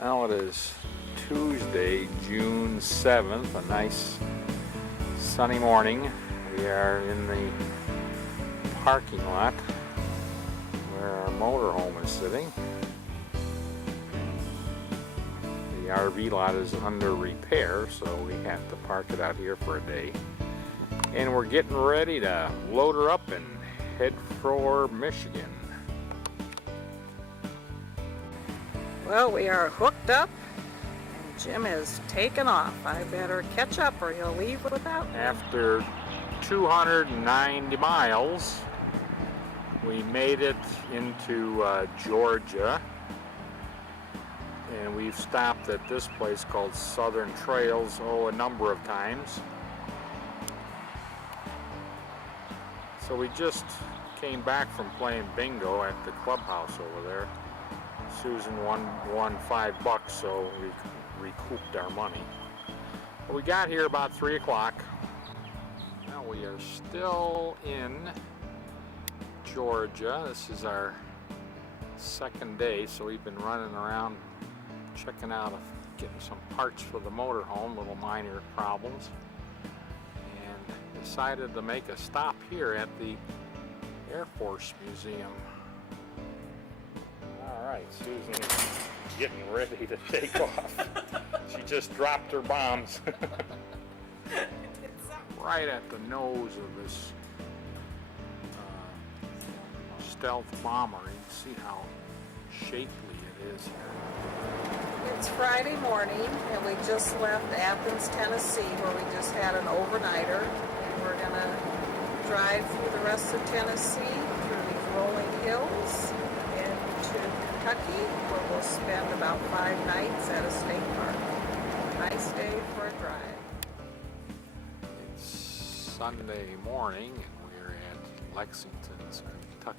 Now it is Tuesday, June 7th, a nice sunny morning. We are in the parking lot where our motorhome is sitting. The RV lot is under repair, so we have to park it out here for a day. And we're getting ready to load her up and head for Michigan. Well, we are hooked up and Jim is taken off. I better catch up or he'll leave without me. After 290 miles, we made it into Georgia, and we've stopped at this place called Southern Trails a number of times. So we just came back from playing bingo at the clubhouse over there. Susan won $5, so we recouped our money. But we got here about 3 o'clock. Now we are still in Georgia. This is our second day, so we've been running around checking out, getting some parts for the motorhome, little minor problems, and decided to make a stop here at the Air Force Museum. Alright, Susan is getting ready to take off. She just dropped her bombs right at the nose of this stealth bomber. You can see how shapely it is here. It's Friday morning and we just left Athens, Tennessee, where we just had an overnighter. And we're going to drive through the rest of Tennessee, through these rolling hills, into Kentucky, where we'll spend about 5 nights at a state park. Nice day for a drive. It's Sunday morning and we're at Lexington's Kentucky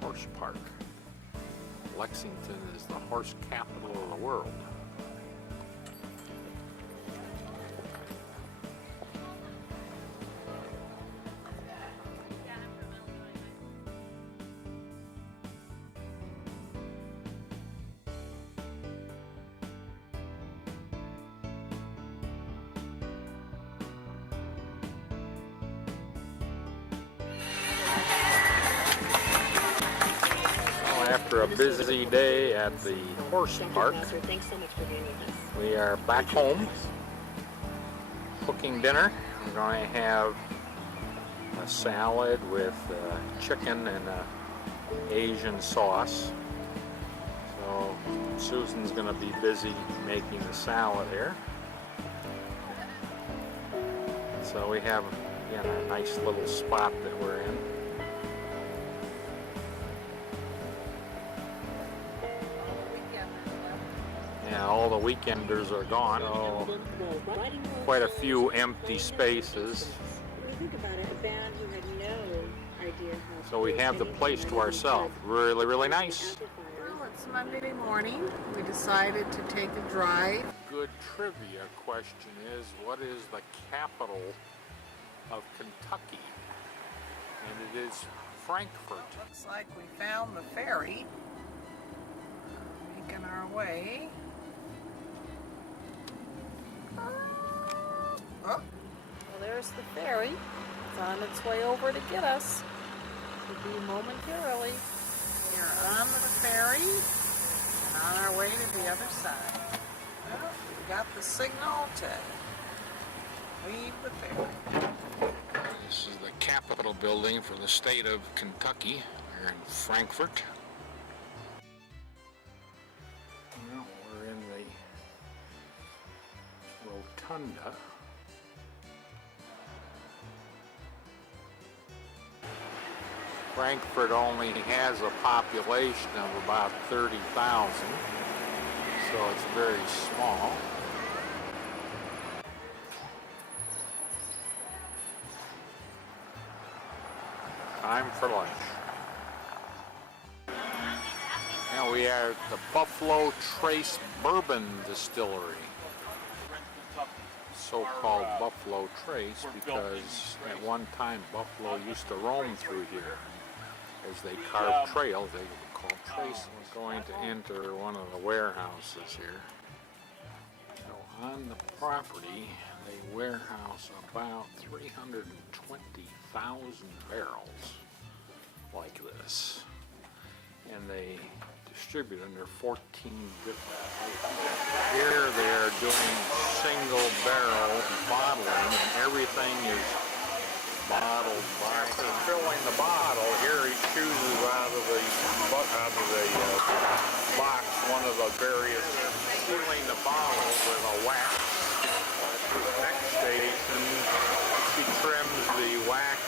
Horse Park. Lexington is the horse capital of the world. After a busy day at the horse park, we are back home cooking dinner. We're going to have a salad with chicken and Asian sauce. So Susan's going to be busy making the salad here. So we have, again, a nice little spot that we're in. Yeah, all the weekenders are gone, so quite a few empty spaces. So we have the place to ourselves. Really, really nice. Well, it's Monday morning. We decided to take a drive. Good trivia question is, what is the capital of Kentucky? And it is Frankfort. Looks like we found the ferry. Making our way. Oh. Well, there's the ferry. It's on its way over to get us. Should be momentarily. We are on the ferry and on our way to the other side. Well, we got the signal to leave the ferry. This is the Capitol building for the state of Kentucky. We're in Frankfort. Well, we're in the rotunda. Frankfort only has a population of about 30,000, so it's very small. Time for lunch. Now we are at the Buffalo Trace Bourbon Distillery. So-called Buffalo Trace because at one time buffalo used to roam through here. As they carved trails, they called Tracy. We're going to enter one of the warehouses here. So on the property, they warehouse about 320,000 barrels like this. And they distribute under 14 different. Here they are doing single barrel bottling, and everything is bottled by. After filling the bottle, here he chooses out of the box one of the various, sealing the bottle with a wax. Next station, she trims the wax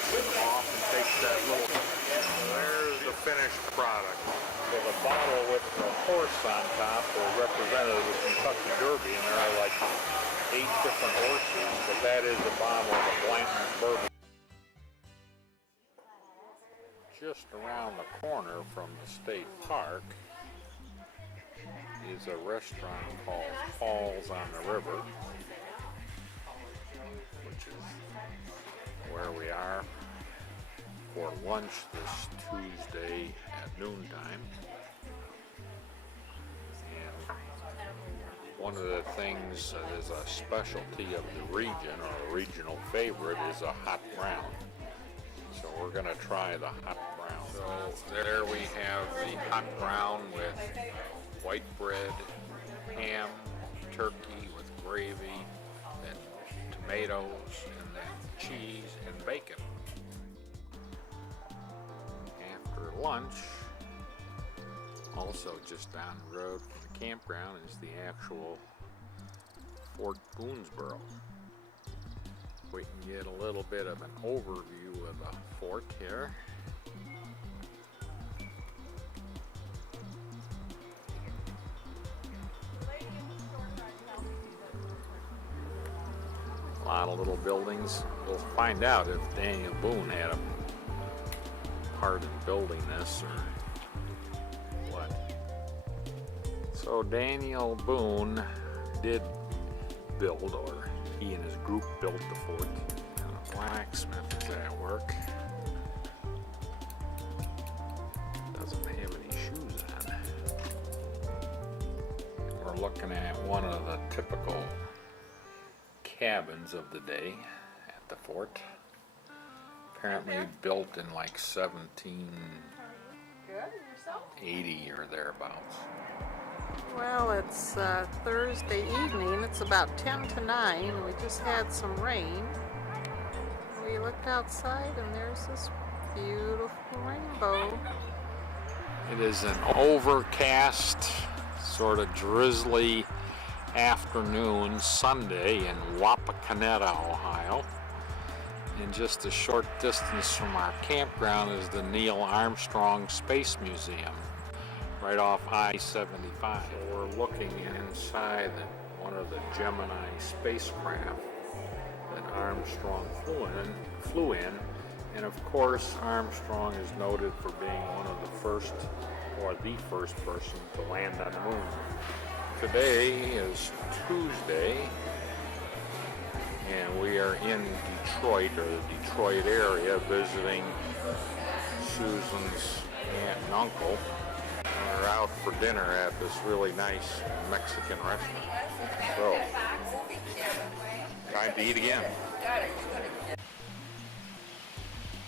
off and takes that little. There's the finished product. So the bottle with the horse on top are represented with Kentucky Derby, and there are like 8 different horses, but that is the bottle of the Blanton's bourbon. Just around the corner from the state park is a restaurant called Falls on the River, which is where we are for lunch this Tuesday at noontime. And one of the things that is a specialty of the region, or a regional favorite, is a hot brown. So we're going to try the hot brown. So there we have the hot brown with white bread, ham, turkey with gravy, then tomatoes, and then cheese and bacon. After lunch, also just down the road from the campground, is the actual Fort Boonesboro. We can get a little bit of an overview of the fort here. A lot of little buildings. We'll find out if Daniel Boone had a part in building this or what. So Daniel Boone did build, or he and his group built the fort. And a blacksmith is at work. Doesn't have any shoes on. We're looking at one of the typical cabins of the day at the fort. Apparently built in like 1780 or thereabouts. Well, it's Thursday evening. It's about 10 to 9. We just had some rain. We looked outside and there's this beautiful rainbow. It is an overcast, sort of drizzly afternoon Sunday in Wapakoneta, Ohio. And just a short distance from our campground is the Neil Armstrong Space Museum, right off I-75. So we're looking inside one of the Gemini spacecraft that Armstrong flew in. And of course, Armstrong is noted for being one of the first, or the first person to land on the moon. Today is Tuesday, and we are in Detroit, or the Detroit area, visiting Susan's aunt and uncle. We're out for dinner at this really nice Mexican restaurant. So, time to eat again.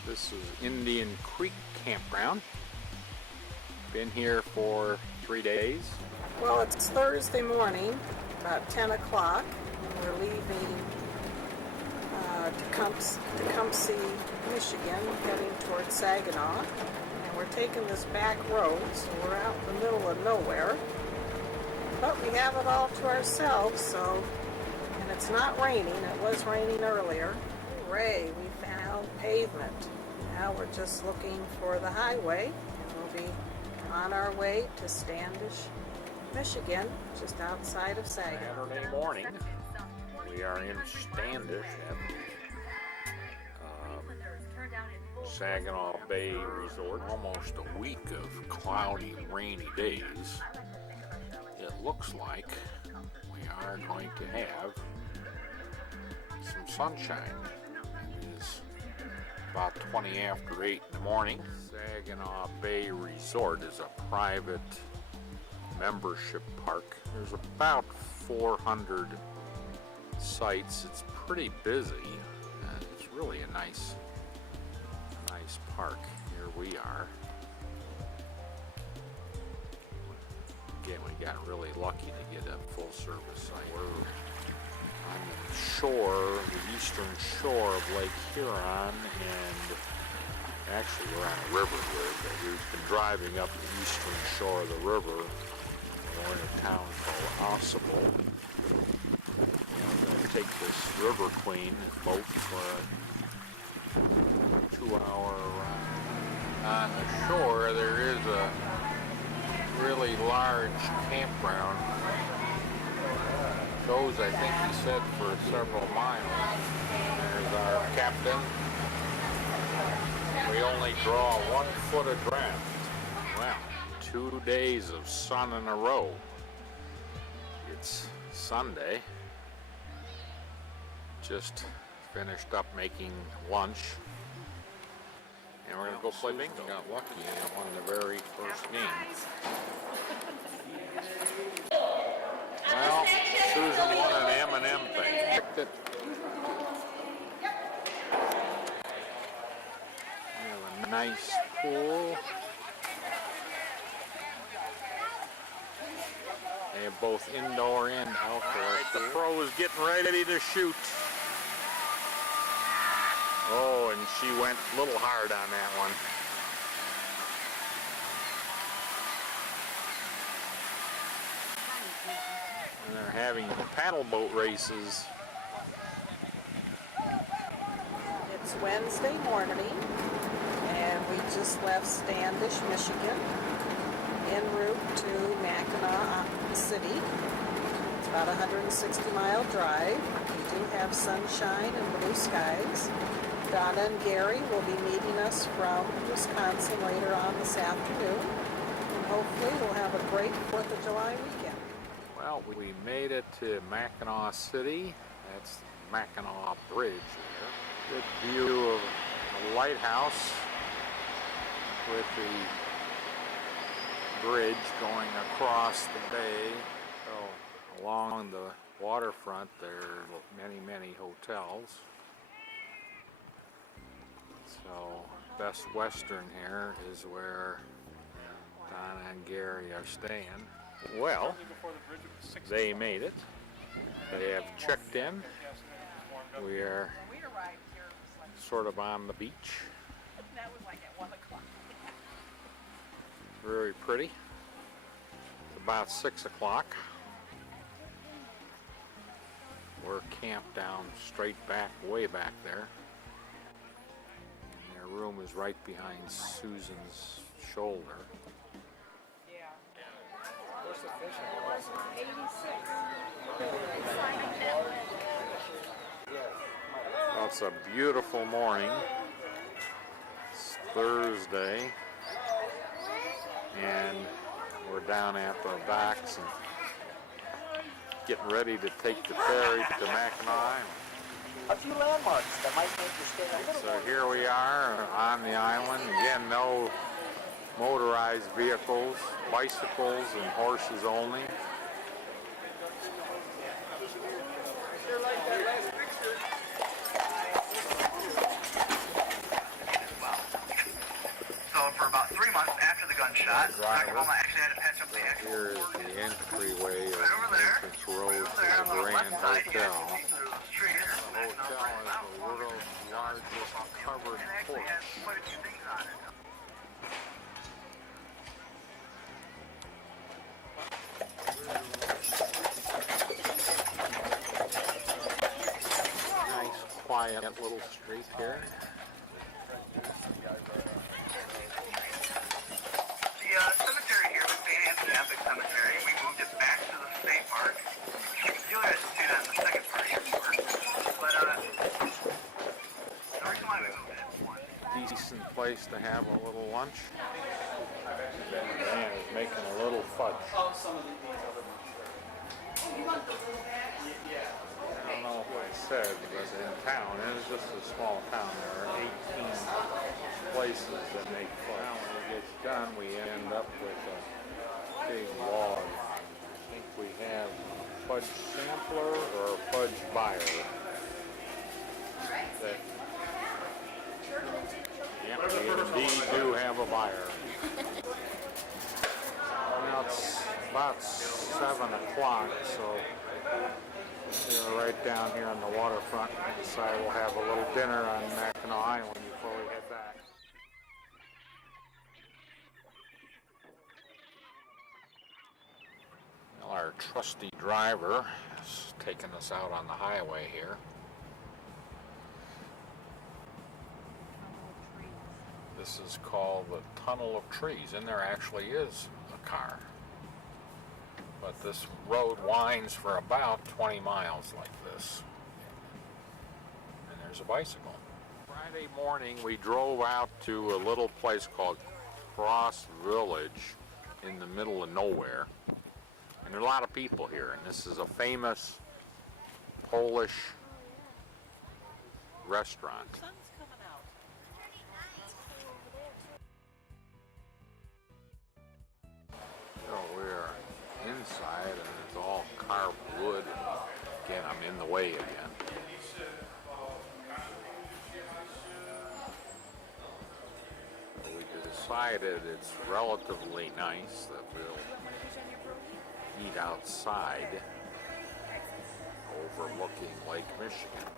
This is Indian Creek Campground. Been here for 3 days. Well, it's Thursday morning, about 10 o'clock. We're leaving Tecumseh, Michigan, heading towards Saginaw. And we're taking this back road, so we're out in the middle of nowhere. But we have it all to ourselves, and it's not raining. It was raining earlier. Hooray, we found pavement. Now we're just looking for the highway, and we'll be on our way to Standish, Michigan, just outside of Saginaw. Saturday morning, we are in Standish at Saginaw Bay Resort. Almost a week of cloudy, rainy days. It looks like we are going to have some sunshine. It is about 20 after 8 in Morning. Saginaw Bay Resort is a private membership park. There's about 400 sites. It's pretty busy, and it's really a nice park. Here we are. Again, we got really lucky to get a full service site. We're on the shore, the eastern shore of Lake Huron, and actually we're on a river here, but we've been driving up the eastern shore of the river. We're in a town called Ossable. We're going to take this River Queen boat for a 2-hour ride. On the shore there is a really large campground. Goes, I think he said, for several miles. There's our captain. We only draw 1 foot of draft. Well, 2 days of sun in a row. It's Sunday. Just finished up making lunch. And we're going to go play bingo. Got lucky and won the very first game. Well, Susan won an M&M thing. Picked it. We have a nice pool. They have both indoor and outdoor. All right, the pro is getting ready to shoot. Oh, and she went a little hard on that one. And they're having paddle boat races. It's Wednesday morning, and we just left Standish, Michigan, en route to Mackinaw City. It's about a 160-mile drive. We do have sunshine and blue skies. Donna and Gary will be meeting us from Wisconsin later on this afternoon, and hopefully we'll have a great 4th of July weekend. Well, we made it to Mackinaw City. That's the Mackinaw Bridge there. Good view of the lighthouse with the bridge going across the bay. So along the waterfront there are many hotels. So Best Western here is where Donna and Gary are staying. Well, they made it. They have checked in. We are sort of on the beach. Very pretty. It's about 6 o'clock. We're camped down straight back, way back there. And their room is right behind Susan's shoulder. Well, it's a beautiful morning. It's Thursday, and we're down at the docks and getting ready to take the ferry to Mackinaw. A few landmarks that might make you stay a little So here we are on the island. Again, no motorized vehicles, bicycles and horses only. So for about 3 months after the gunshot, Oklahoma actually had to patch up the actual. Here is the entryway or Right over there. entrance road to There on the the Grand left side, you Hotel. guys can see through those trees. The hotel is the world's largest covered It actually porch. has quite a few things on it. Nice, quiet little street here. The cemetery here was St. Anthony Epic Cemetery. We moved it back to the state park. You'll guys see that in the second part of your tour. But the reason why we moved it is one. Decent place to have a little lunch. Man is making a little fudge. I don't know if I said, but in town, and it's just a small town, there are 18 places that make fudge. When it gets done, we end up with a big log. I think we have a fudge sampler or a fudge buyer. That, yep, we indeed do have a buyer. Now it's about 7 o'clock, so we're right down here on the waterfront. We decided we'll have a little dinner on Mackinaw Island before we head back. Well, our trusty driver is taking us out on the highway here. This is called the Tunnel of Trees, and there actually is a car. But this road winds for about 20 miles like this. And there's a bicycle. Friday morning we drove out to a little place called Cross Village in the middle of nowhere. And there are a lot of people here, and this is a famous Polish restaurant. So we're inside and it's all carved wood. Again, I'm in the way again. So we decided it's relatively nice that we'll eat outside overlooking Lake Michigan.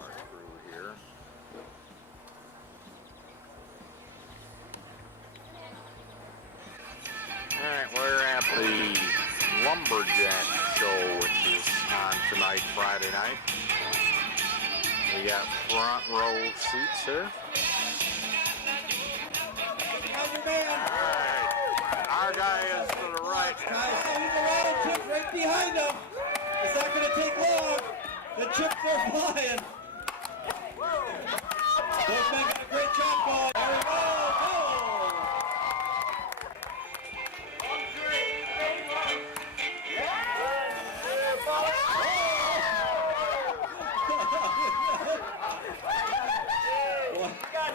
Our crew here. Alright, we're at the Lumberjack show, which is on tonight, Friday night. We got front row seats here. Alright, our guy is to the right. He's around, chip right behind him. It's not going to take long. The chips are flying. Those men got a great job going.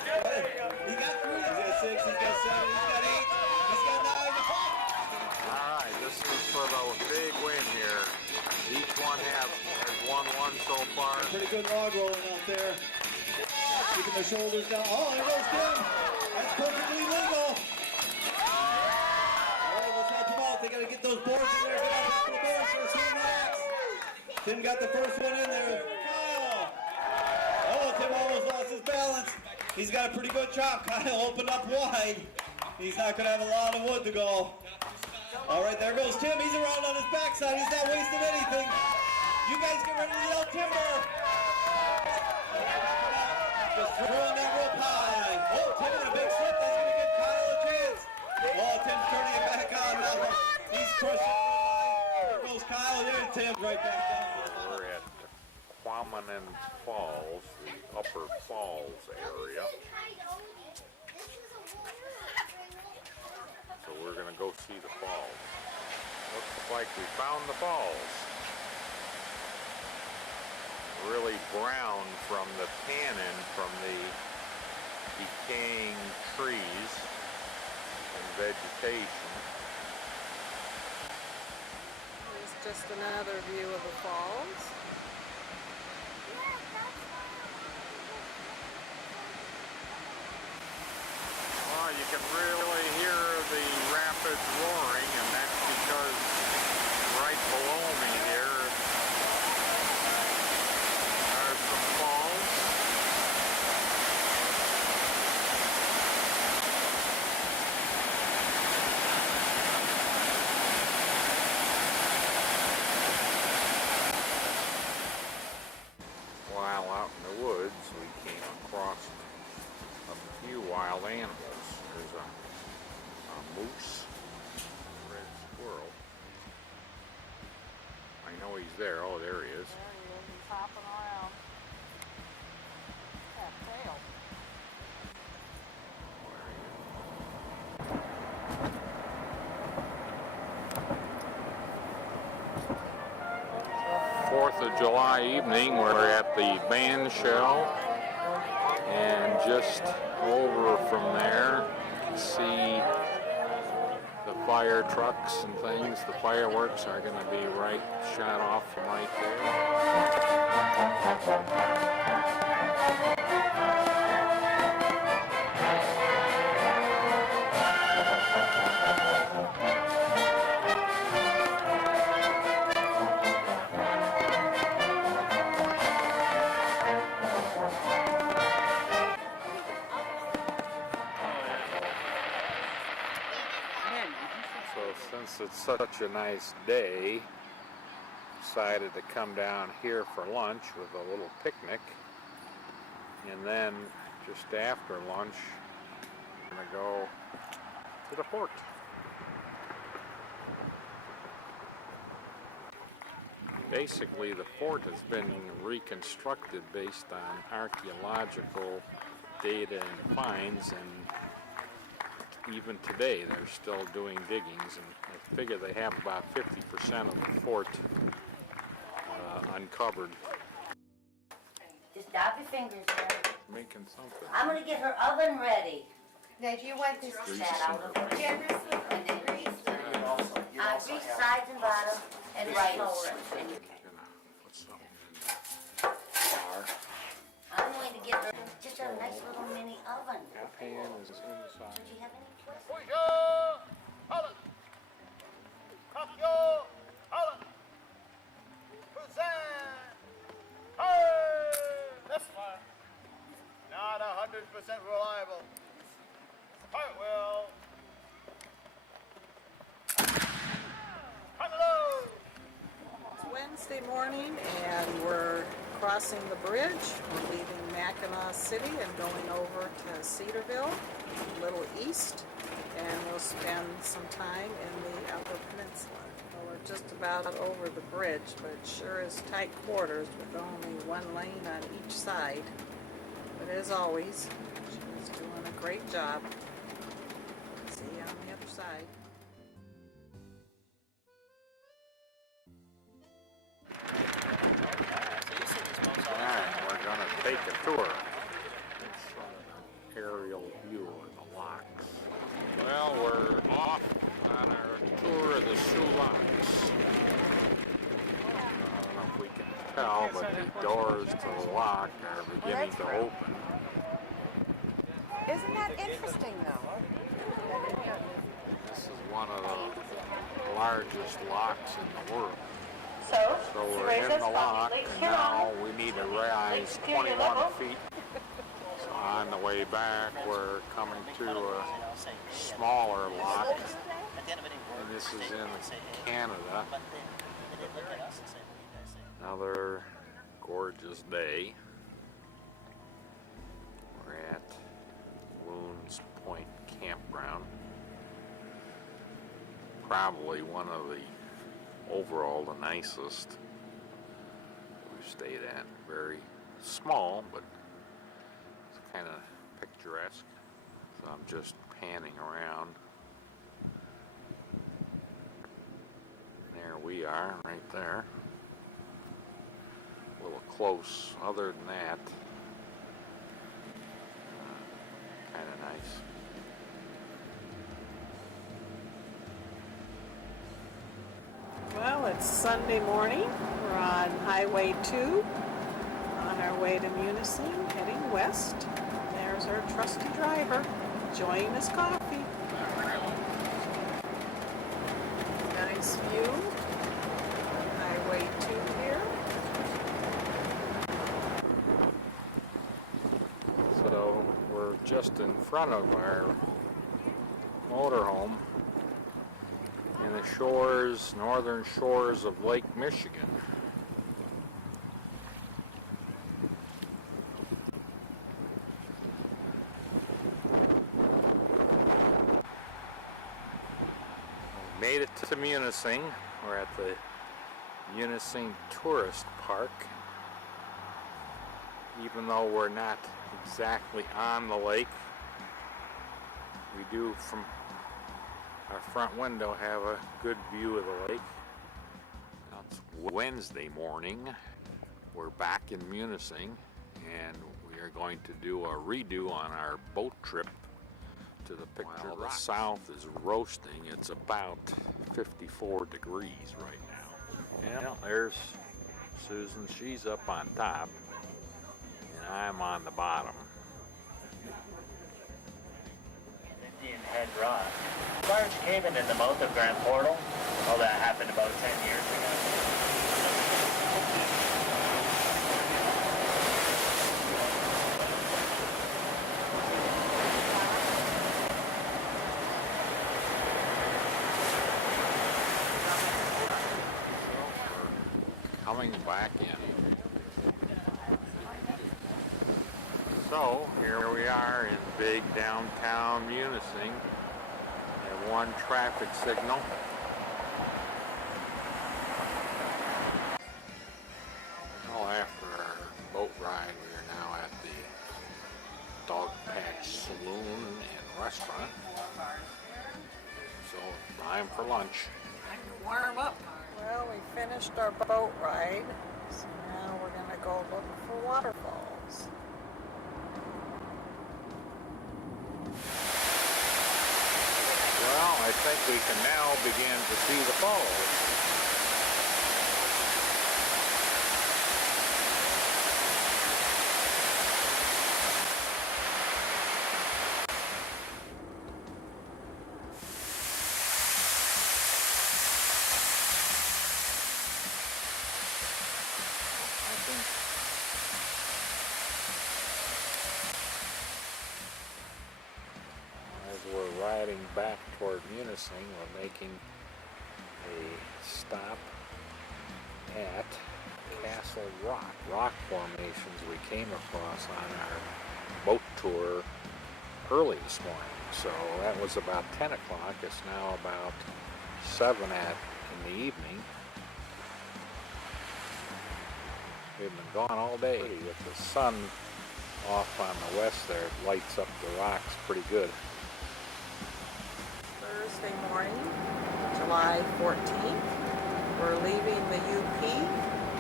There we go. He got 3, he's got 6, he's got 7, he's got 8, he's got 9. Alright, this is for the big win here. Each one has won one so far. Pretty good log rolling out there. Keeping their shoulders down. Oh, there goes Tim. That's perfectly legal. Oh, let's help them out. They got to get those boards in there. Get out the boards for Tim Max. Tim got the first one in there. Oh, Tim almost lost his balance. He's got a pretty good chop. Kyle opened up wide. He's not going to have a lot of wood to go. All right, there goes Tim. He's around on his backside. He's not wasting anything. You guys get ready to yell timber. Just throwing that rope high. Oh, Tim in a big slip. That's going to give Kyle a chance. Oh, Tim's turning it back on now. He's crushing the line. There goes Kyle. There's Tim right back down. We're at Quamanon Falls, the Upper Falls area. So we're going to go see the falls. Looks like we found the falls. Really brown from the tannin from the decaying trees and vegetation. Here's just another view of the falls. Well, you can really hear the rapids roaring, and that's because right below me here are some falls. While out in the woods, we came across a few wild animals. There's a moose, a red squirrel. I know he's there. Oh, there he is. There he is. He's hopping around. That tail. of July evening. We're at the band shell, and just over from there, you can see the fire trucks and things. The fireworks are going to be right shot off from right there. Since it's such a nice day, decided to come down here for lunch with a little picnic, and then just after lunch I'm gonna go to the fort. Basically, the fort has been reconstructed based on archaeological data and finds, and even today they're still doing diggings, and I figure they have about 50% of the fort uncovered. Just dab your fingers there. Making something. I'm gonna get her oven ready. Now, do you want this That out of the Yeah, grease it. and then grease sides and bottom and right over it. And Put something in the bar. I'm going to get her just a nice little mini oven. That pan is inside. Do you have any questions? Bonjour, Holland. Cockyo, Holland. Suzanne. Hey, this one. Not 100% reliable. Cartwheel. Hello. It's Wednesday morning and we're crossing the bridge. We're leaving Mackinaw City and going over to Cedarville, a little east, and we'll spend some time in the Upper Peninsula. Well, we're just about over the bridge, but it sure is tight quarters with only one lane on each side. But as always, she's doing a great job. See you on the other side. Alright, we're going to take a tour. It's an aerial view of the locks. Well, we're off on our tour of the Sioux Locks. I don't know if we can tell, but the doors to the lock are beginning to open. Isn't that interesting, though? This is one of the largest locks in the world. So we're in the lock, and now we need to rise 21 feet. So on the way back, we're coming to a smaller lock, and this is in Canada. Another gorgeous day. We're at Loons Point Campground. Probably one of the overall the nicest we've stayed at. Very small, but it's kind of picturesque. So I'm just panning around. There we are, right there. A little close. Other than that, kind of nice. Well, it's Sunday morning. We're on Highway 2 on our way to Munising, heading west. There's our trusty driver enjoying his coffee. Nice view on Highway 2 here. So we're just in front of our motorhome in the shores, northern shores of Lake Michigan. We made it to Munising. We're at the Munising Tourist Park. Even though we're not exactly on the lake, we do from our front window have a good view of the lake. Now it's Wednesday morning, We're back in Munising, and we are going to do a redo on our boat trip to the picture. The south is roasting. It's about 54 degrees right now. And there's Susan. She's up on top, and I'm on the bottom. Indian Head Rock. Large cave-in in the mouth of Grand Portal. Oh, that happened about 10 years ago. Coming back in. So here we are in big downtown Munising. We have one traffic signal. Well, after our boat ride, we are now at the Dog Patch Saloon and Restaurant. So time for lunch. Warm up. Well, we finished our boat ride, so now we're going to go look for waterfalls. Well, I think we can now begin to see the falls. As we're riding back toward Munising, we're making a stop at Castle Rock. Rock formations we came across on our boat tour early this morning. So that was about 10 o'clock. It's now about 7 in the evening. We've been gone all day. With the sun off on the west there, it lights up the rocks pretty good. Thursday morning, July 14th. We're leaving the UP,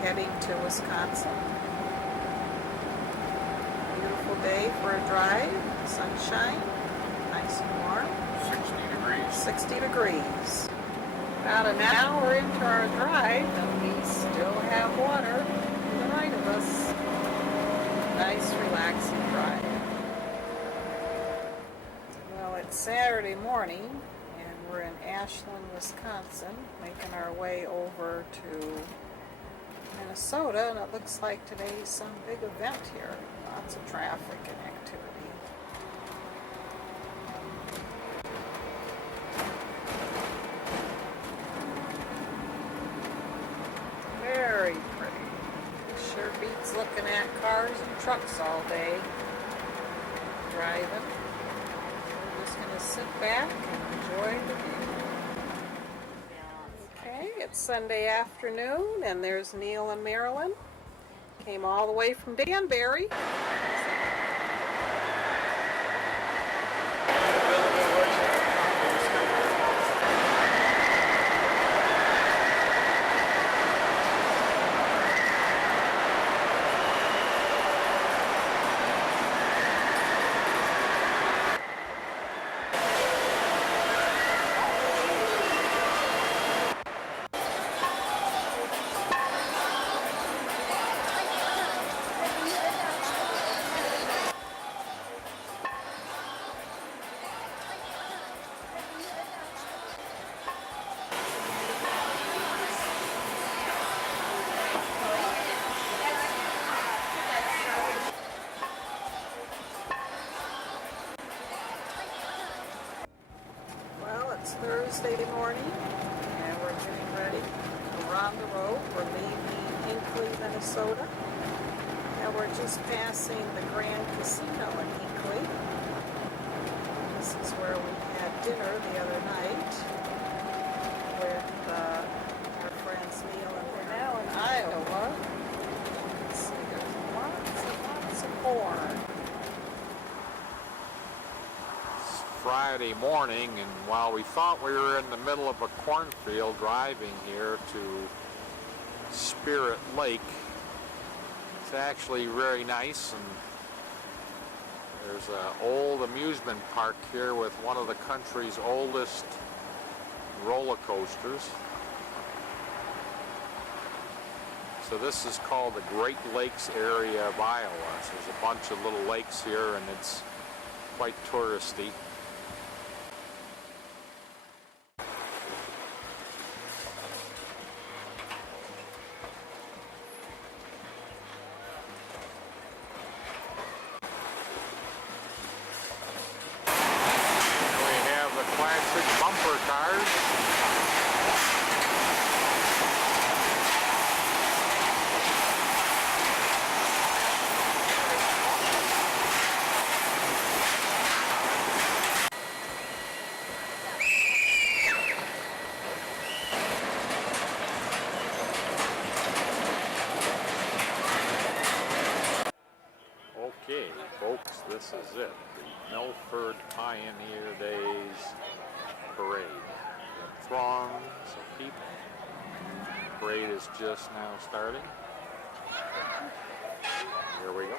heading to Wisconsin. Beautiful day for a drive, sunshine, nice and warm. 60 degrees. 60 degrees. About an hour into our drive, and we still have water to the right of us. Nice, relaxing drive. Well, it's Saturday morning, and we're in Ashland, Wisconsin, making our way over to Minnesota, and it looks like today's some big event here. Lots of traffic and activity. Very pretty. Sure beats looking at cars and trucks all day. Driving. We're just going to sit back and enjoy the view. Okay, it's Sunday afternoon, and there's Neil and Marilyn. Came all the way from Danbury. It's Thursday morning, and we're getting ready. We're on the road. We're leaving Hinkley, Minnesota, and we're just passing the Grand Casino in Hinkley. This is where we had dinner the other night with our friends Neil and we're now in Iowa. Let's see, there's lots of corn. Friday morning, and while we thought we were in the middle of a cornfield driving here to Spirit Lake, It's actually very nice, and there's an old amusement park here with one of the country's oldest roller coasters. So this is called the Great Lakes area of Iowa. So there's a bunch of little lakes here, and it's quite touristy. We have the classic bumper cars. Okay, folks, this is it. The Milford Pioneer Days Parade. We have throngs of people. The parade is just now starting. Here we go.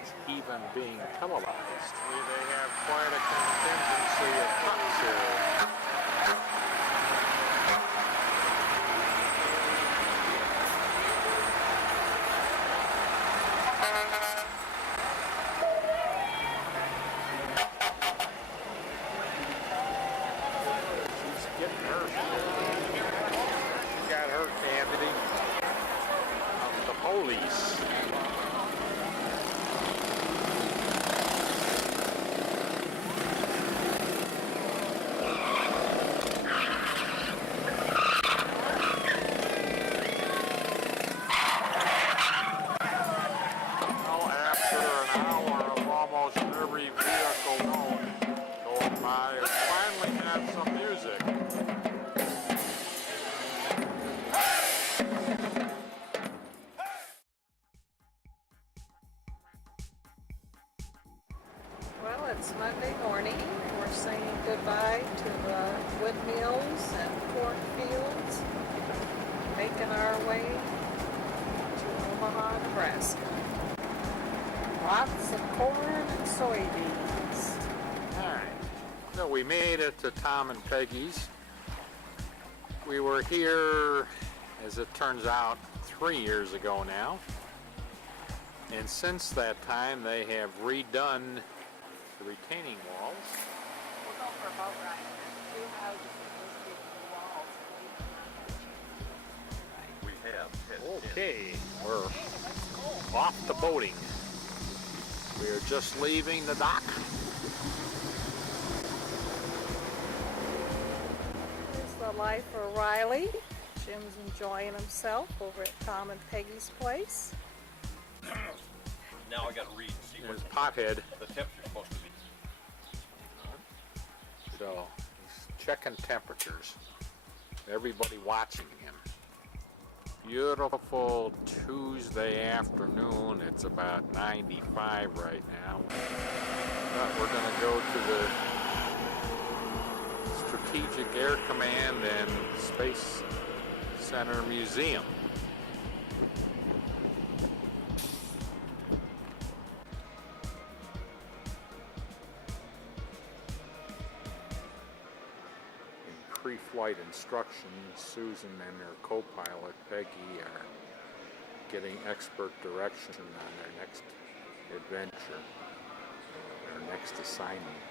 It's even being televised. They have quite a contingency of trucks here. Police. Well, after an hour of almost every vehicle known going by, it finally had some music. Well, it's Monday morning. We're saying goodbye to the windmills and cornfields, making our way to Omaha, Nebraska. Lots of corn and soybeans. Alright, so we made it to Tom and Peggy's. We were here, as it turns out, 3 years ago now. And since that time, they have redone the retaining walls. We'll go for a boat ride. There's 2 houses with those big walls. Okay, we're off the boating. We're just leaving the dock. Here's the life of Riley. Jim's enjoying himself over at Tom and Peggy's place. Now I gotta read, see what There's Pothead. the temperature's supposed to be. So, he's checking temperatures. Everybody watching him. Beautiful Tuesday afternoon. It's about 95 right now. But we're going to go to the Strategic Air Command and Space Center Museum. Pre-flight instructions, Susan and her co-pilot Peggy are getting expert direction on their next adventure, their next assignment.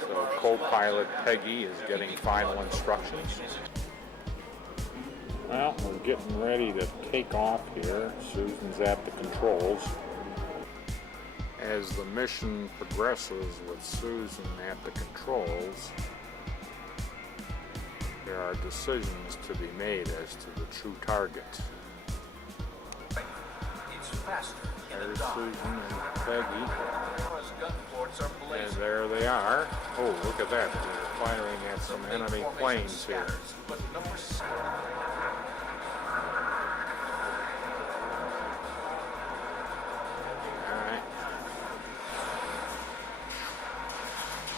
So co-pilot Peggy is getting final instructions. Well, we're getting ready to take off here. Susan's at the controls. As the mission progresses with Susan at the controls, there are decisions to be made as to the true target. It's faster. There's Susan and Peggy. And there they are. Oh, look at that. They're firing at some enemy planes here. Alright.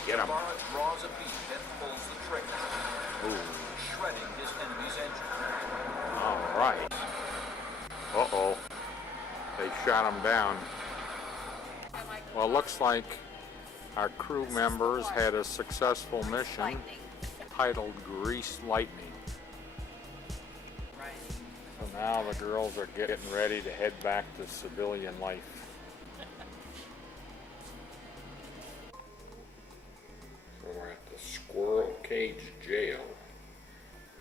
Get them. Draws a beat, then pulls the trigger. shredding his enemy's engine. All right. Uh-oh. They shot him down. Well, it looks like our crew members had a successful mission titled Grease Lightning. So now the girls are getting ready to head back to civilian life. So we're at the Squirrel Cage Jail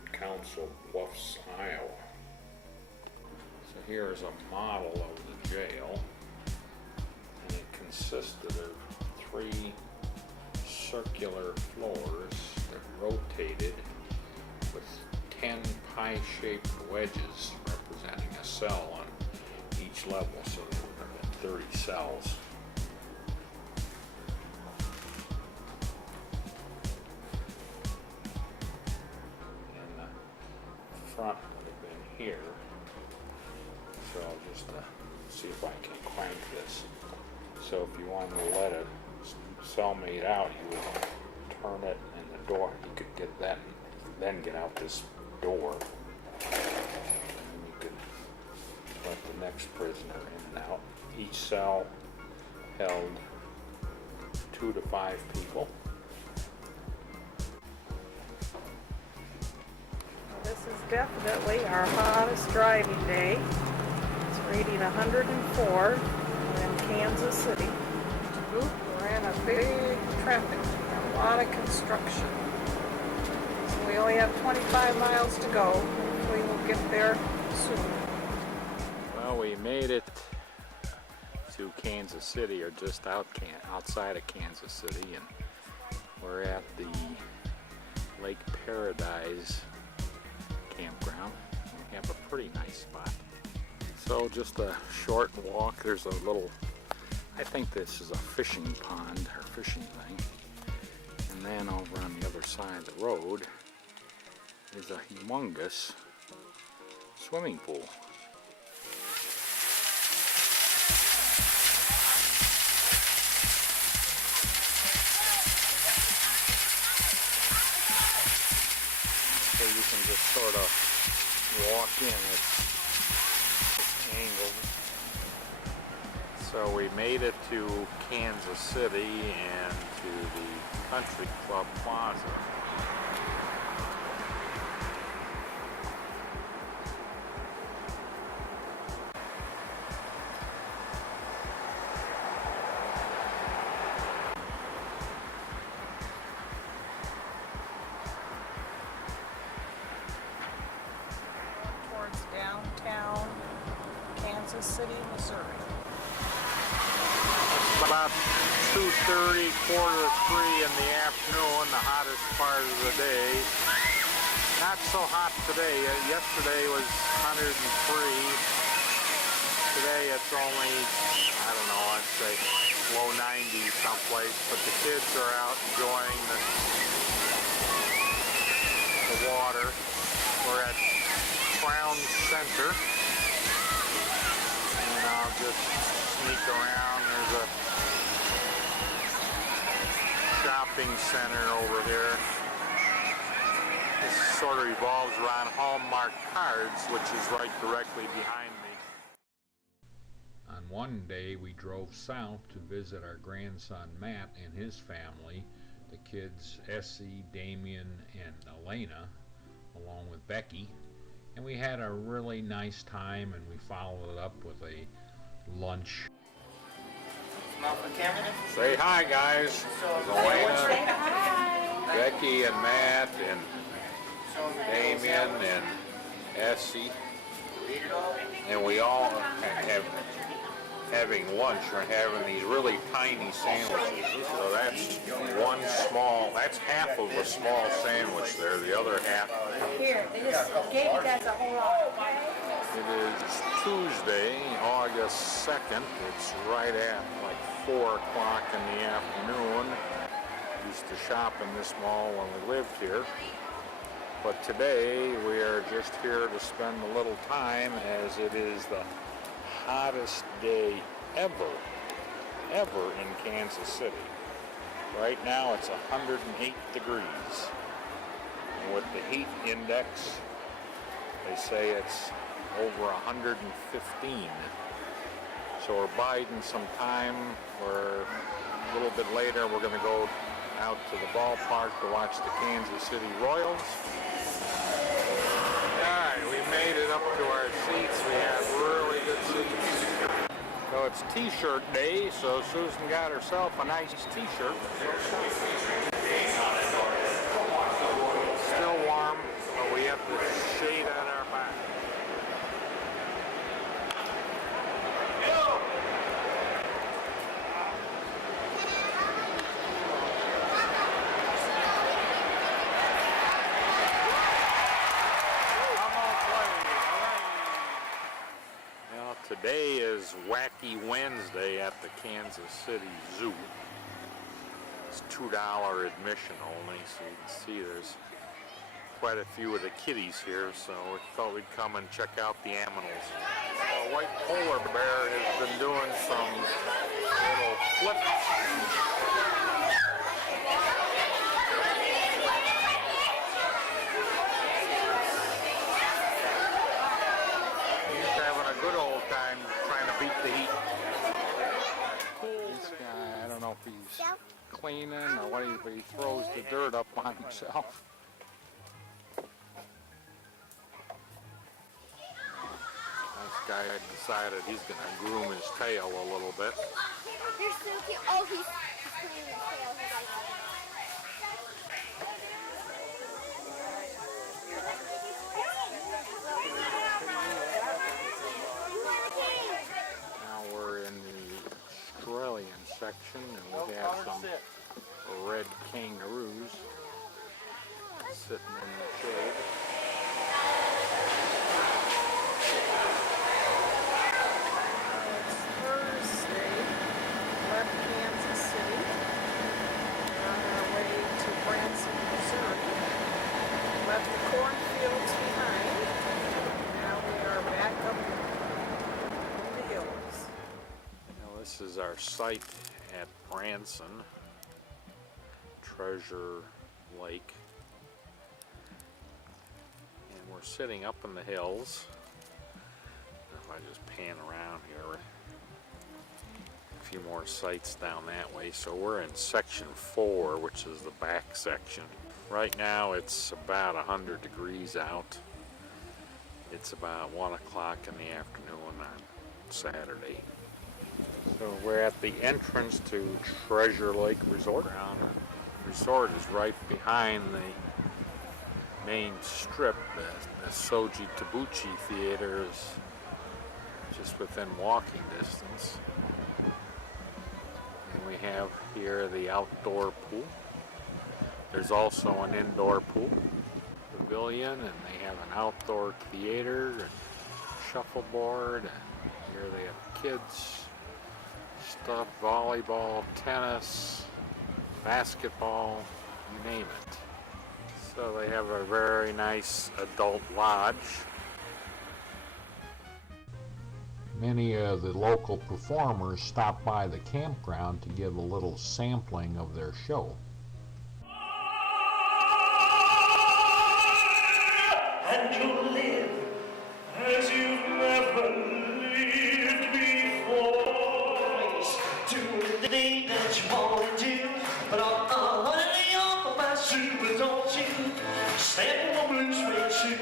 in Council Bluffs, Iowa. So here's a model of the jail, and it consisted of 3 circular floors that rotated with 10 pie-shaped wedges representing a cell on each level, so there would have been 30 cells. And the front would have been here, so I'll just see if I can crank this. So if you wanted to let a cellmate out, you would turn it, and the door, you could get that, then get out this door, and you could let the next prisoner in and out. Each cell held 2 to 5 people. This is definitely our hottest driving day. It's rating 104. We're in Kansas City. Oop, we're in a big traffic, a lot of construction. So we only have 25 miles to go. Hopefully we'll get there soon. Well, we made it to Kansas City, or just outside of Kansas City, and we're at the Lake Paradise campground. We have a pretty nice spot. So just a short walk. There's a little, I think this is a fishing pond or fishing thing. And then over on the other side of the road is a humongous swimming pool. So you can just sort of walk in. It's angled. So we made it to Kansas City and to the Country Club Plaza. Towards downtown Kansas City, Missouri. About 2:30, 2:45 in the afternoon, the hottest part of the day. Not so hot today. Yesterday was 103. Today it's only, I don't know, I'd say low 90s someplace, but the kids are out enjoying the water. We're at Crown Center, and I'll just sneak around. There's a shopping center over here. This sort of revolves around Hallmark cards, which is right directly behind me. On one day we drove south to visit our grandson Matt and his family, the kids Essie, Damien, and Elena, along with Becky. And we had a really nice time, and we followed it up with a lunch. Say hi, guys. Elena, Becky, and Matt, and Damien, and Essie. And we all have having lunch. We're having these really tiny sandwiches. So that's that's half of a small sandwich there. The other half. Here, they just gave you guys a whole lot. It is Tuesday, August 2nd. It's right at like 4 o'clock in the afternoon. Used to shop in this mall when we lived here. But today we are just here to spend a little time, as it is the hottest day ever in Kansas City. Right now it's 108 degrees. And with the heat index, they say it's over 115. So we're biding some time. We're a little bit later, we're going to go out to the ballpark to watch the Kansas City Royals. Alright, we made it up to our seats. We have really good seats. So it's t-shirt day, so Susan got herself a nice t-shirt. Still warm, but we have the shade at our back. Today is Wacky Wednesday at the Kansas City Zoo. It's $2 admission only, so you can see there's quite a few of the kitties here, so we thought we'd come and check out the animals. A white polar bear has been doing some little flips. Good old time trying to beat the heat. This guy, I don't know if he's cleaning or what, but he throws the dirt up on himself. This guy decided he's going to groom his tail a little bit. You're so cute. Oh, he's cleaning his tail. He likes it. Now we're in the Australian section, and we have some red kangaroos sitting in the shade. It's Thursday. Left Kansas City. We're on our way to Branson, Missouri. Left the cornfields behind. Now we are back up in the hills. Now this is our site at Branson, Treasure Lake. And we're sitting up in the hills. If I just pan around here, a few more sites down that way. So we're in section 4, which is the back section. Right now it's about 100 degrees out. It's about 1 o'clock in the afternoon on Saturday. So we're at the entrance to Treasure Lake Resort. The resort is right behind the main strip. The Soji Tabuchi Theater is just within walking distance. And we have here the outdoor pool. There's also an indoor pool pavilion, and they have an outdoor theater and shuffleboard. And here they have kids stuff, volleyball, tennis, basketball, you name it. So they have a very nice adult lodge. Many of the local performers stop by the campground to give a little sampling of their show. And you'll live as you've never lived before. Do the thing that you want to do, but I'm honey off my super, don't you? Stand on my blue suede shoe.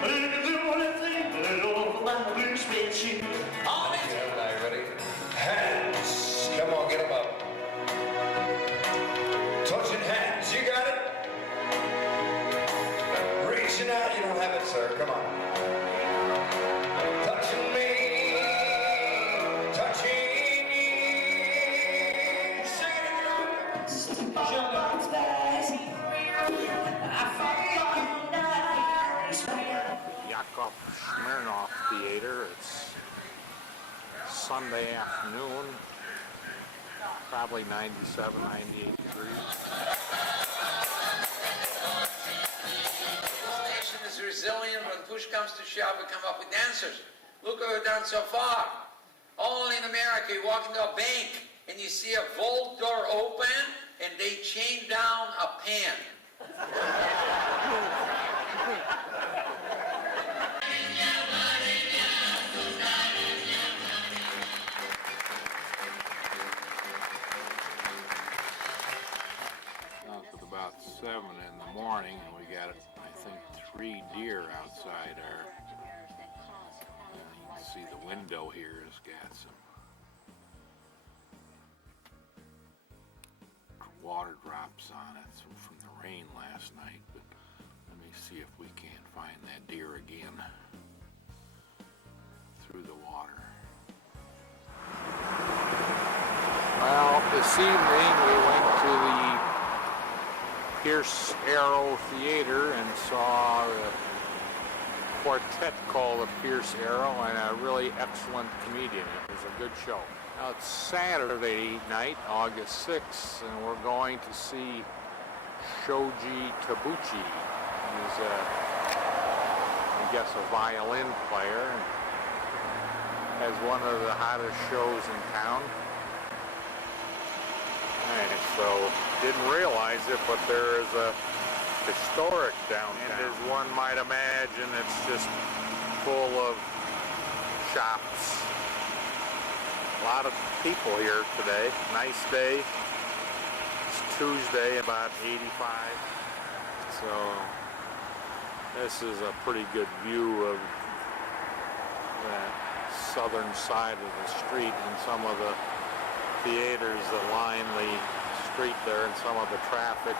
But you can do anything but off my blue suede shoe. All right. Are you ready? Hands. Come on, get them up. Touching hands. You got it? Reaching out. You don't have it, sir. Come on. Touching me. Touching you. Sing it along. Yakov Smirnoff Theater. It's Sunday afternoon, probably 97, 98 degrees. This nation is resilient. When push comes to shove, we come up with answers. Look what we've done so far. Only in America, you walk into a bank and you see a vault door open and they chain down a pen. It's about 7 in the morning, and we got, I think, 3 deer outside our. You can see the window here has got some water drops on it from the rain last night. But let me see if we can't find that deer again through the water. Well, this evening we went to the Pierce Arrow Theater and saw a quartet called the Pierce Arrow, and a really excellent comedian. It was a good show. Now it's Saturday night, August 6th, and we're going to see Shoji Tabuchi. He's I guess a violin player, and has one of the hottest shows in town. Right, so didn't realize it, but there is a historic downtown. And as one might imagine, it's just full of shops. A lot of people here today. Nice day. It's Tuesday, about 85. So this is a pretty good view of that southern side of the street and some of the theaters that line the street there and some of the traffic.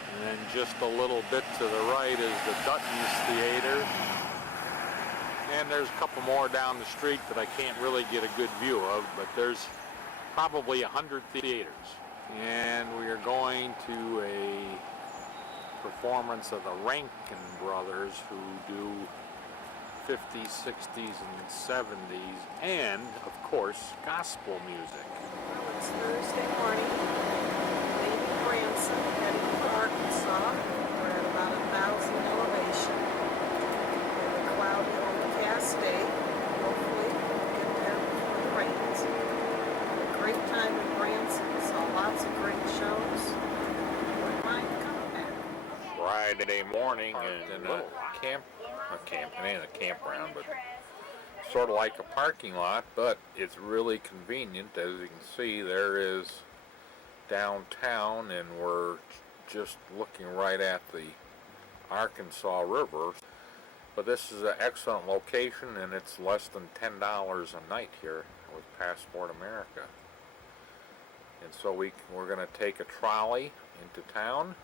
And then just a little bit to the right is the Dutton's Theater. And there's a couple more down the street that I can't really get a good view of, but there's probably 100 theaters. And we are going to a performance of the Rankin Brothers, who do 50s, 60s, and 70s, and, of course, gospel music. Well, it's Thursday morning. Leaving Branson, heading to Arkansas. We're at about 1,000 elevation. We have a cloudy, overcast day. Hopefully, we'll get there before it rains. Had a great time in Branson. Saw lots of great shows. Wouldn't mind coming back. Friday morning in a it ain't a campground, but sort of like a parking lot, but it's really convenient. As you can see, there is downtown, and we're just looking right at the Arkansas River. But this is an excellent location, and it's less than $10 a night here with Passport America. And so we're going to take a trolley into town,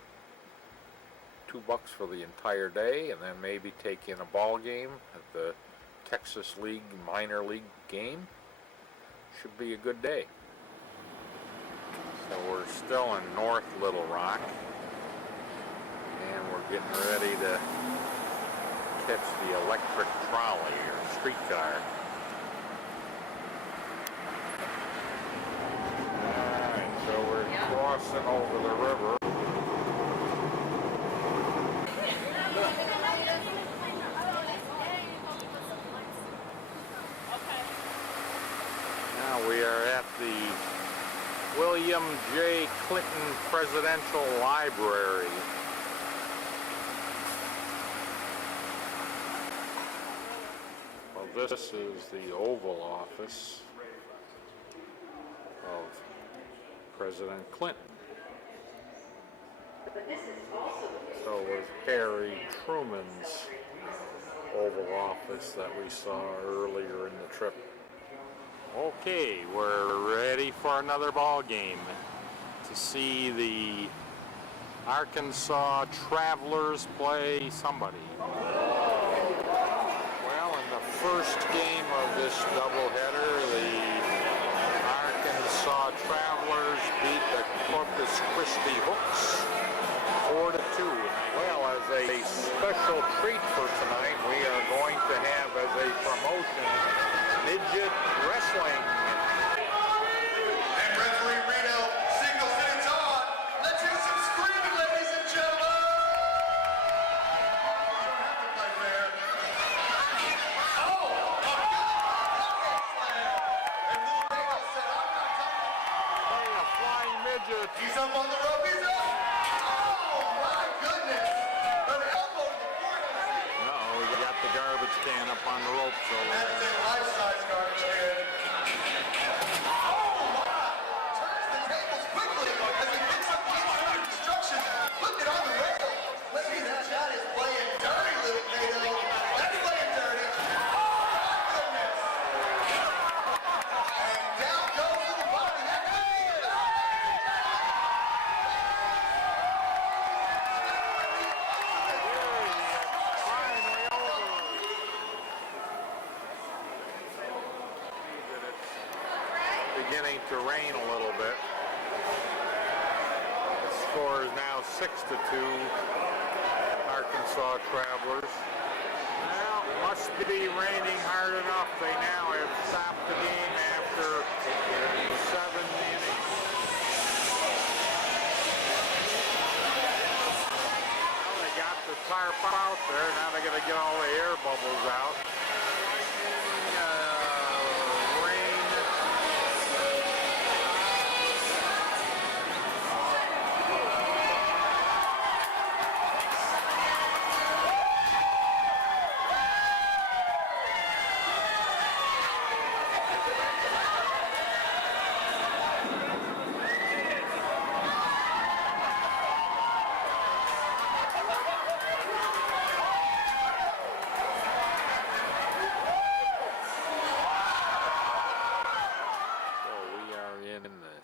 $2 for the entire day, and then maybe take in a ball game at the Texas League minor league game. Should be a good day. So we're still in North Little Rock, and we're getting ready to catch the electric trolley or streetcar. Alright, so we're crossing over the river. We are at the William J. Clinton Presidential Library. Well, this is the Oval Office of President Clinton. So was Harry Truman's Oval Office that we saw earlier in the trip. Okay, we're ready for another ball game to see the Arkansas Travelers play somebody. Well, in the first game of this doubleheader, the Arkansas Travelers beat the Corpus Christi Hooks 4-2. Well, as a special treat for tonight, we are going to have as a promotion midget wrestling. And referee Reno signals that it's on. Let's hear some screaming, ladies and gentlemen. You don't have to play fair. Oh! And Lou Reno said, I'm not talking. Hey, a flying midget. digits. He's up on the rope. He's up. Oh my goodness. An elbow to the forehead. Uh-oh, we got the garbage can up on the ropes over That there. is a life-size garbage can. Oh my! Turns the tables quickly as he picks up the instructions. Put it on the rail. Ladies, that is playing dirty, little Kato. That's playing dirty. Oh my goodness! And down goes little Bobby. That could be it. Finally over. Beginning to rain a little bit. The score is now 6-2. Arkansas Travelers. Well, must be raining hard enough. They now have stopped the game after 7 innings. Well, they got the tarp out there. Now they got to get all the air bubbles out. Rain.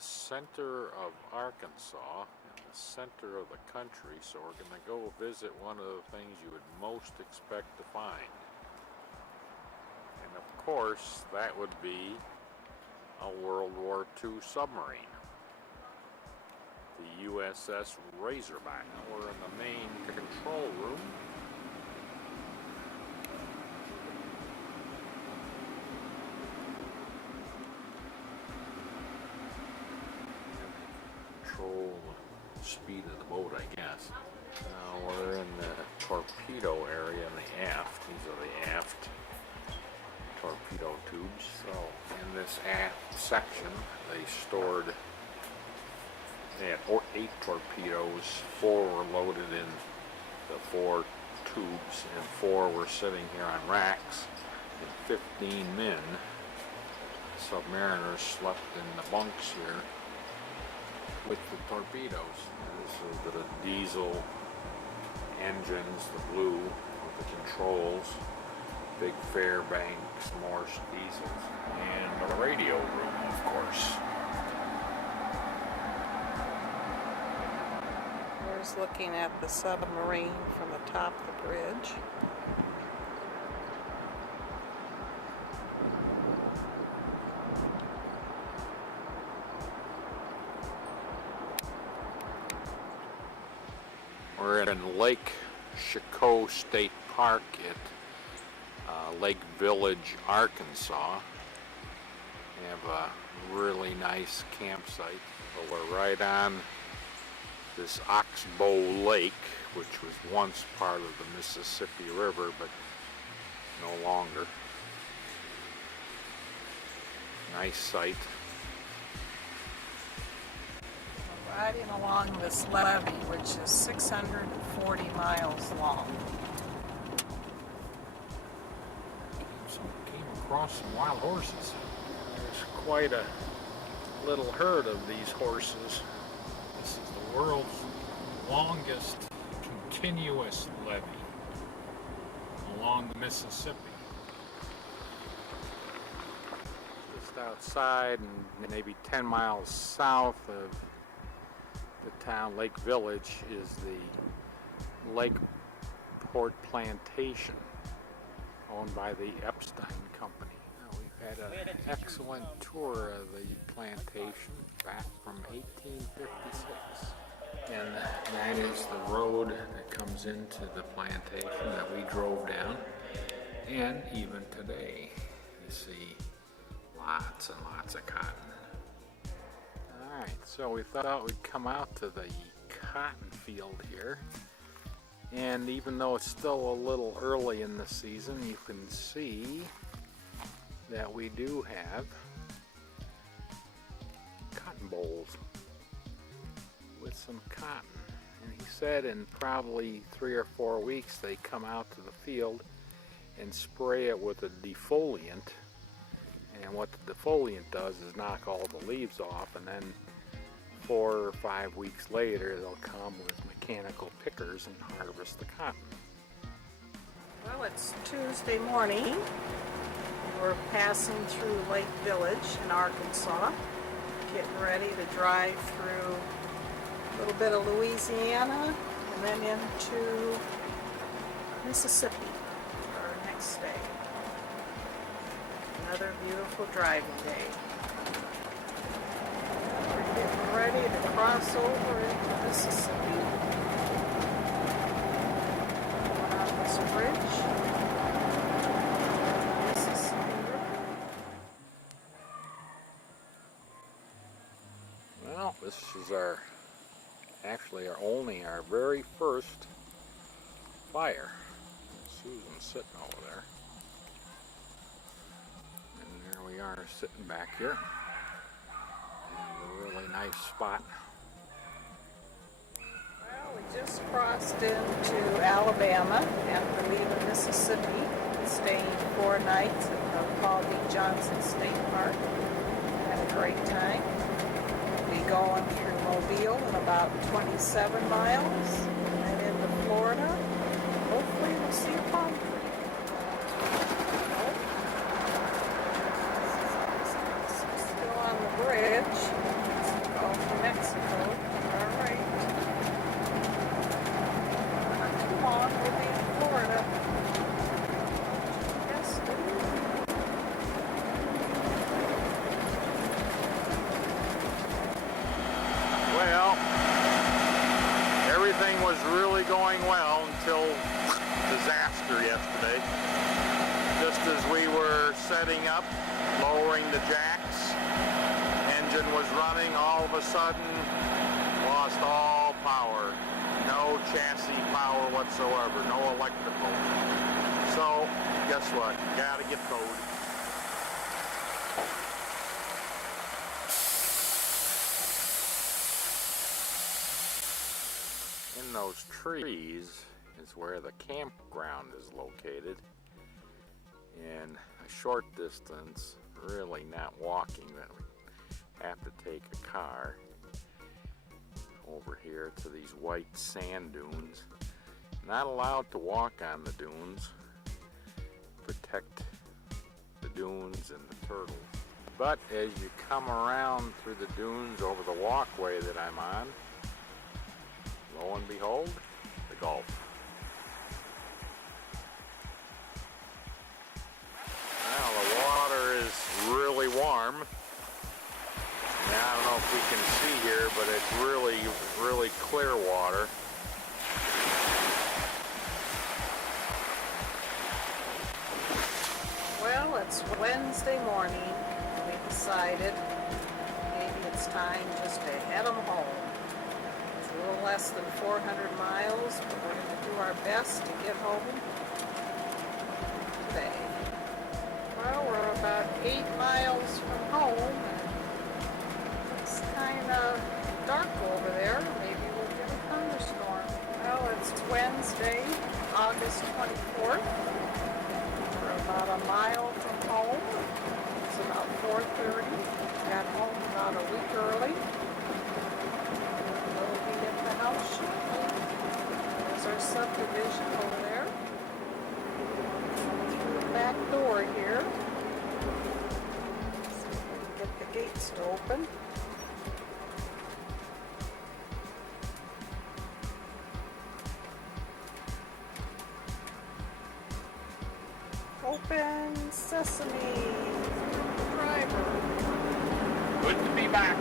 Center of Arkansas, in the center of the country, so we're going to go visit one of the things you would most expect to find. And of course, that would be a World War II submarine, the USS Razorback. We're in the main control room. Control the speed of the boat, I guess. Now we're in the torpedo area in the aft. These are the aft torpedo tubes. So in this aft section, they had 8 torpedoes. 4 were loaded in the 4 tubes, and 4 were sitting here on racks. And 15 men, submariners, slept in the bunks here with the torpedoes. This is the diesel engines, the blue with the controls, big Fairbanks Morse diesels, and the radio room, of course. Here's looking at the submarine from the top of the bridge. We're in Lake Chicot State Park at Lake Village, Arkansas. We have a really nice campsite. But we're right on this Oxbow Lake, which was once part of the Mississippi River, but no longer. Nice site. Riding along this levee, which is 640 miles long. Came across some wild horses. There's quite a little herd of these horses. This is the world's longest continuous levee along the Mississippi. Just outside and maybe 10 miles south of the town, Lake Village, is the Lakeport Plantation, owned by the Epstein Company. Now, we've had an excellent tour of the plantation back from 1856. And that is the road that comes into the plantation that we drove down. And even today, you see lots and lots of cotton. Alright, so we thought we'd come out to the cotton field here. And even though it's still a little early in the season, you can see that we do have cotton bolls. some cotton. And he said in probably 3 or 4 weeks they come out to the field and spray it with a defoliant. And what the defoliant does is knock all the leaves off, and then 4 or 5 weeks later they'll come with mechanical pickers and harvest the cotton. Well, it's Tuesday morning. We're passing through Lake Village in Arkansas, getting ready to drive through a little bit of Louisiana and then into Mississippi for our next day. Another beautiful driving day. We're getting ready to cross over into Mississippi. Going on this bridge. Mississippi River. Well, this is our very first fire. Susan's sitting over there. And there we are sitting back here. And a really nice spot. Well, we just crossed into Alabama after leaving Mississippi, staying 4 nights at the Paul D. Johnson State Park. Had a great time. We'll be going through Mobile in about 27 miles, and then into Florida. Hopefully we'll see a palm tree. Still on the bridge. Gulf of Mexico. All right. Not too long, we'll be in Florida. Yes, Well, everything was really going well until disaster yesterday. Just as we were setting up, lowering the jacks, engine was running, all of a sudden lost all power. No chassis power whatsoever, no electrical. So, guess what? Gotta get towed. In those trees is where the campground is located. And a short distance, really not walking, that we have to take a car over here to these white sand dunes. Not allowed to walk on the dunes. Protect the dunes and the turtles. But as you come around through the dunes over the walkway that I'm on, lo and behold, the Gulf. Well, the water is really warm. Now, I don't know if we can see here, but it's really, really clear water. well, it's Wednesday morning. We decided maybe it's time just to head them home. It's a little less than 400 miles, but we're going to do our best to get home today. Well, we're about 8 miles from home. It's kind of dark over there. Maybe we'll get a thunderstorm. Well, it's Wednesday, August 24th. We're about a mile from home. It's about 4:30. Got home about a week early. We'll be at the house shortly. There's our subdivision over there. Through the back door here. See if we can get the gates to open. Open sesame. Driver. Good to be back.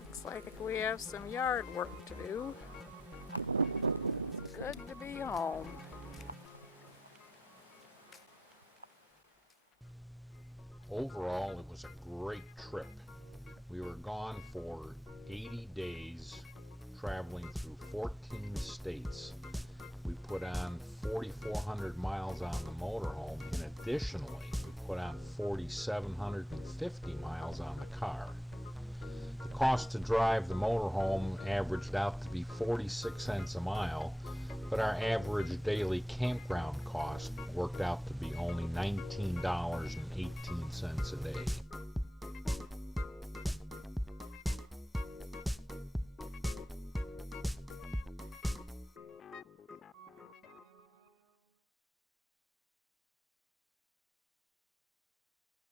Looks like we have some yard work to do. It's good to be home. Overall, it was a great trip. We were gone for 80 days, traveling through 14 states. We put on 4,400 miles on the motorhome, and additionally, we put on 4,750 miles on the car. The cost to drive the motorhome averaged out to be 46 cents a mile, but our average daily campground cost worked out to be only $19.18 a day.